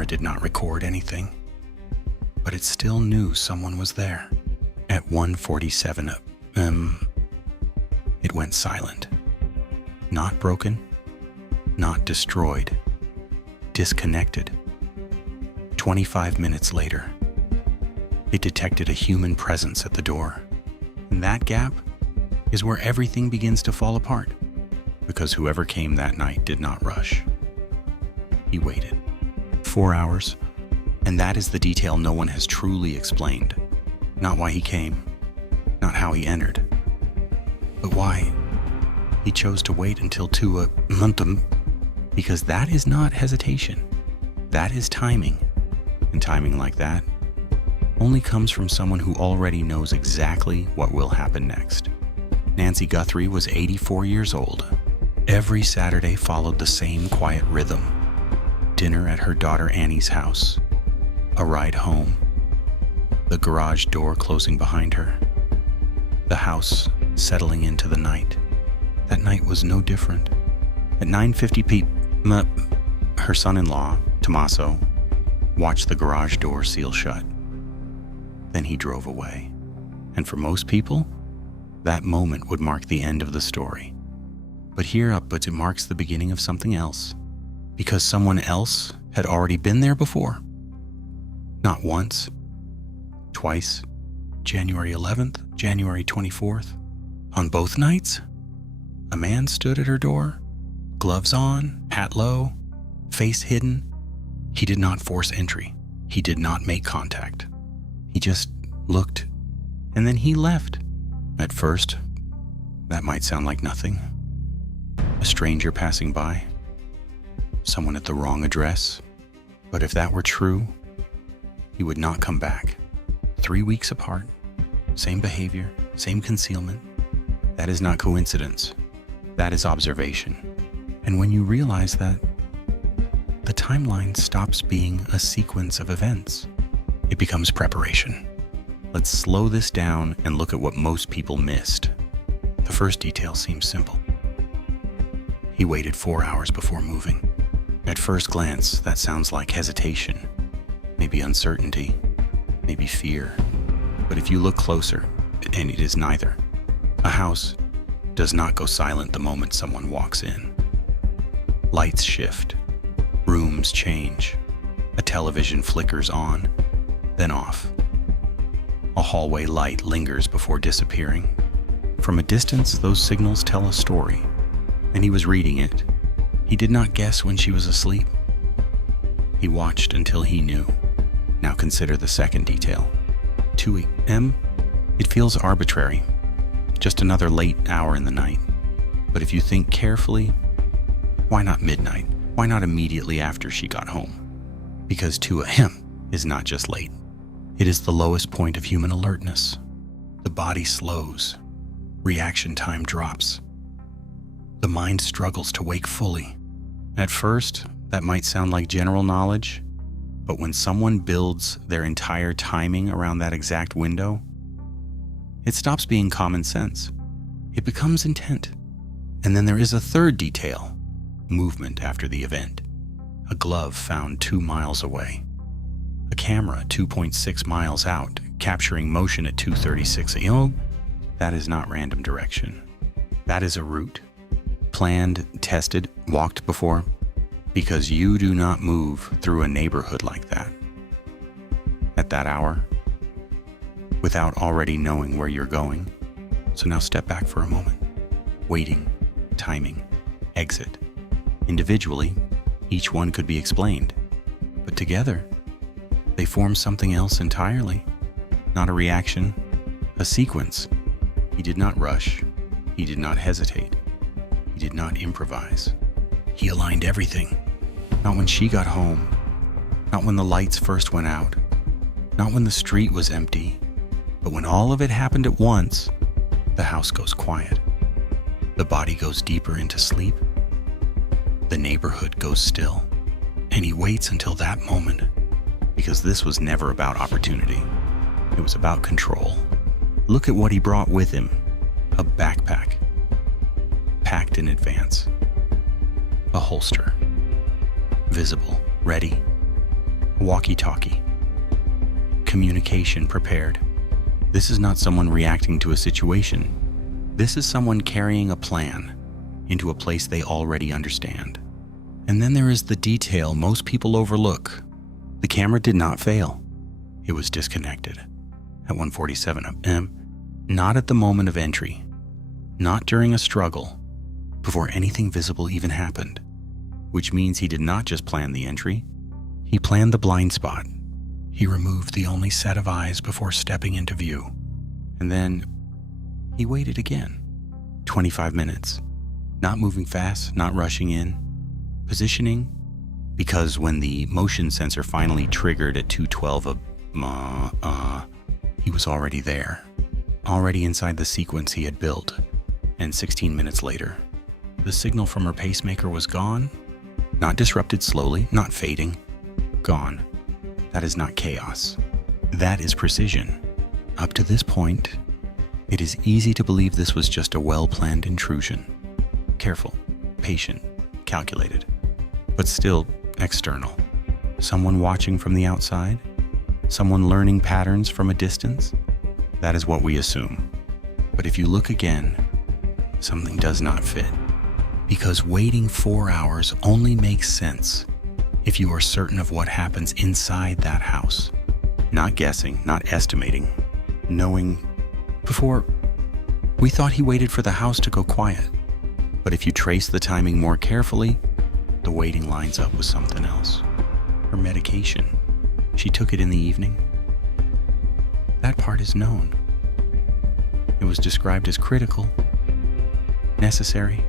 camera did not record anything, but it still knew someone was there. At 1:47 it went silent. Not broken, not destroyed, disconnected. 25 minutes later, it detected a human presence at the door. And that gap is where everything begins to fall apart, because whoever came that night did not rush. He waited 4 hours, and that is the detail no one has truly explained. Not why he came, not how he entered, but why he chose to wait until 2 a.m. Because that is not hesitation. That is timing. And timing like that only comes from someone who already knows exactly what will happen next. Nancy Guthrie was 84 years old. Every Saturday followed the same quiet rhythm. Dinner at her daughter Annie's house. A ride home. The garage door closing behind her. The house settling into the night. That night was no different. At 9:50 p.m., her son-in-law, Tommaso, watched the garage door seal shut. Then he drove away. And for most people, that moment would mark the end of the story. But here it marks the beginning of something else, because someone else had already been there before. Not once, twice, January 11th, January 24th. On both nights, a man stood at her door, gloves on, hat low, face hidden. He did not force entry. He did not make contact. He just looked, and then he left. At first, that might sound like nothing. A stranger passing by, someone at the wrong address. But if that were true, he would not come back. 3 weeks apart, same behavior, same concealment. That is not coincidence. That is observation. And when you realize that, the timeline stops being a sequence of events. It becomes preparation. Let's slow this down and look at what most people missed. The first detail seems simple. He waited 4 hours before moving. At first glance, that sounds like hesitation, maybe uncertainty, maybe fear. But if you look closer, and it is neither. A house does not go silent the moment someone walks in. Lights shift, rooms change, a television flickers on, then off. A hallway light lingers before disappearing. From a distance, those signals tell a story, and he was reading it. He did not guess when she was asleep. He watched until he knew. Now consider the second detail. 2 a.m. It feels arbitrary, just another late hour in the night. But if you think carefully, why not midnight? Why not immediately after she got home? Because 2 a.m. is not just late. It is the lowest point of human alertness. The body slows. Reaction time drops. The mind struggles to wake fully. At first, that might sound like general knowledge, but when someone builds their entire timing around that exact window, it stops being common sense. It becomes intent. And then there is a third detail, movement after the event. A glove found 2 miles away. A camera 2.6 miles out, capturing motion at 2:36 a.m. That is not random direction. That is a route. Planned, tested, walked before, because you do not move through a neighborhood like that. At that hour, without already knowing where you're going. So now step back for a moment. Waiting, timing, exit. Individually, each one could be explained, but together, they form something else entirely. Not a reaction, a sequence. He did not rush. He did not hesitate. He did not improvise. He aligned everything. Not when she got home. Not when the lights first went out. Not when the street was empty. But when all of it happened at once, the house goes quiet. The body goes deeper into sleep. The neighborhood goes still. And he waits until that moment, because this was never about opportunity. It was about control. Look at what he brought with him. A backpack, packed in advance. A holster, visible, ready. Walkie-talkie. Communication prepared. This is not someone reacting to a situation. This is someone carrying a plan into a place they already understand. And then there is the detail most people overlook. The camera did not fail. It was disconnected at 1:47 a.m., not at the moment of entry, not during a struggle, before anything visible even happened, which means he did not just plan the entry, he planned the blind spot. He removed the only set of eyes before stepping into view. And then he waited again. 25 minutes. Not moving fast, not rushing in. Positioning, because when the motion sensor finally triggered at 2:12 he was already there. Already inside the sequence he had built. And 16 minutes later, the signal from her pacemaker was gone. Not disrupted slowly, not fading. Gone. That is not chaos. That is precision. Up to this point, it is easy to believe this was just a well-planned intrusion. Careful, patient, calculated, but still external. Someone watching from the outside, someone learning patterns from a distance. That is what we assume. But if you look again, something does not fit. Because waiting 4 hours only makes sense if you are certain of what happens inside that house. Not guessing, not estimating, knowing. Before, we thought he waited for the house to go quiet. But if you trace the timing more carefully, the waiting lines up with something else. Her medication. She took it in the evening. That part is known. It was described as critical, necessary.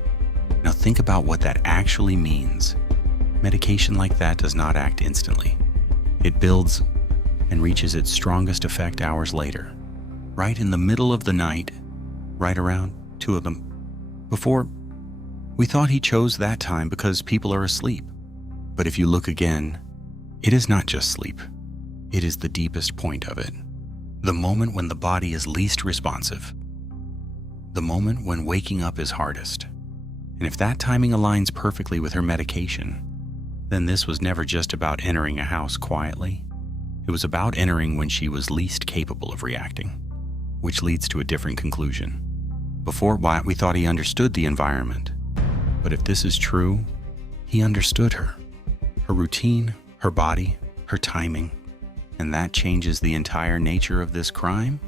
Now think about what that actually means. Medication like that does not act instantly. It builds and reaches its strongest effect hours later. Right in the middle of the night, right around 2 of them. Before, we thought he chose that time because people are asleep. But if you look again, it is not just sleep. It is the deepest point of it. The moment when the body is least responsive. The moment when waking up is hardest. And if that timing aligns perfectly with her medication, then this was never just about entering a house quietly. It was about entering when she was least capable of reacting, which leads to a different conclusion. Before, we thought he understood the environment. But if this is true, he understood her. Her routine, her body, her timing. And that changes the entire nature of this crime.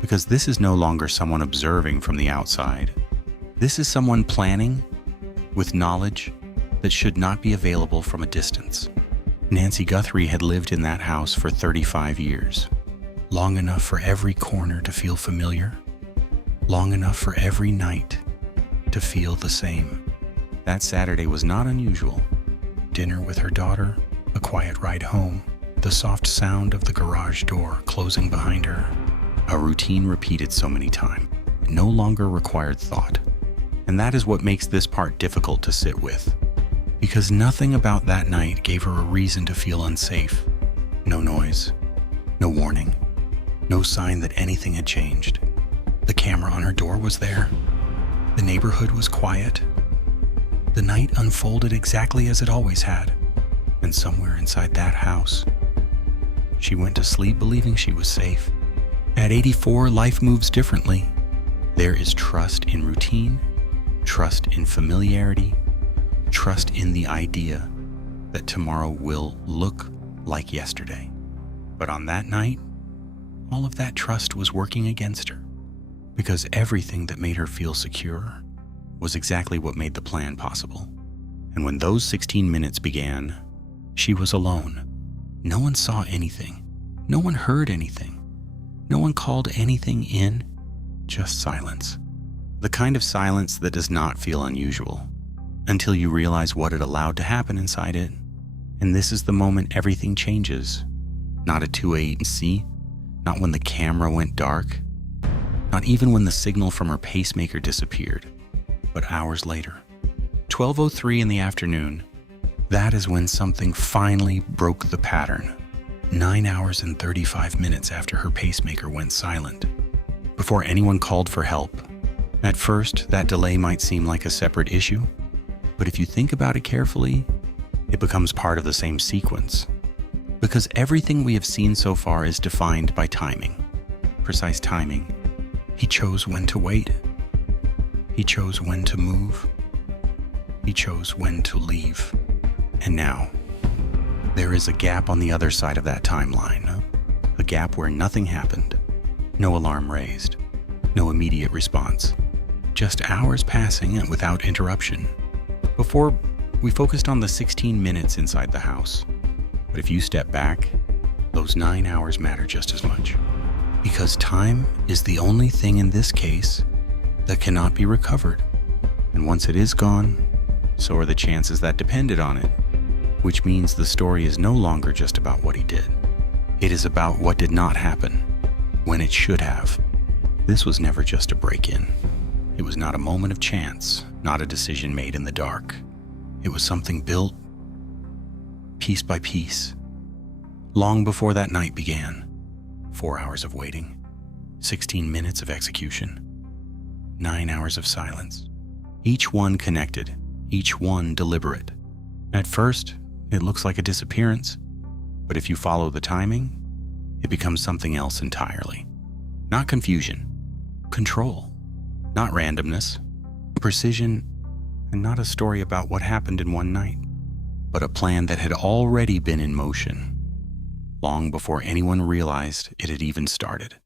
Because this is no longer someone observing from the outside. This is someone planning with knowledge that should not be available from a distance. Nancy Guthrie had lived in that house for 35 years. Long enough for every corner to feel familiar. Long enough for every night to feel the same. That Saturday was not unusual. Dinner with her daughter, a quiet ride home, the soft sound of the garage door closing behind her. A routine repeated so many times, it no longer required thought. And that is what makes this part difficult to sit with. Because nothing about that night gave her a reason to feel unsafe. No noise, no warning, no sign that anything had changed. The camera on her door was there. The neighborhood was quiet. The night unfolded exactly as it always had. And somewhere inside that house, she went to sleep believing she was safe. At 84, life moves differently. There is trust in routine, trust in familiarity, trust in the idea that tomorrow will look like yesterday. But on that night, all of that trust was working against her, because everything that made her feel secure was exactly what made the plan possible. And when those 16 minutes began, she was alone. No one saw anything. No one heard anything. No one called anything in. Just silence. The kind of silence that does not feel unusual until you realize what it allowed to happen inside it. And this is the moment everything changes. Not at 2 a.m., not when the camera went dark, not even when the signal from her pacemaker disappeared, but hours later. 12:03 in the afternoon, that is when something finally broke the pattern. 9 hours and 35 minutes after her pacemaker went silent, before anyone called for help. At first, that delay might seem like a separate issue, but if you think about it carefully, it becomes part of the same sequence. Because everything we have seen so far is defined by timing. Precise timing. He chose when to wait. He chose when to move. He chose when to leave. And now, there is a gap on the other side of that timeline. A gap where nothing happened. No alarm raised. No immediate response. Just hours passing without interruption. Before, we focused on the 16 minutes inside the house. But if you step back, those 9 hours matter just as much. Because time is the only thing in this case that cannot be recovered. And once it is gone, so are the chances that depended on it. Which means the story is no longer just about what he did. It is about what did not happen, when it should have. This was never just a break-in. It was not a moment of chance, not a decision made in the dark. It was something built piece by piece. Long before that night began, 4 hours of waiting, 16 minutes of execution, 9 hours of silence. Each one connected, each one deliberate. At first, it looks like a disappearance, but if you follow the timing, it becomes something else entirely. Not confusion, control, not randomness, precision, and not a story about what happened in one night, but a plan that had already been in motion, long before anyone realized it had even started.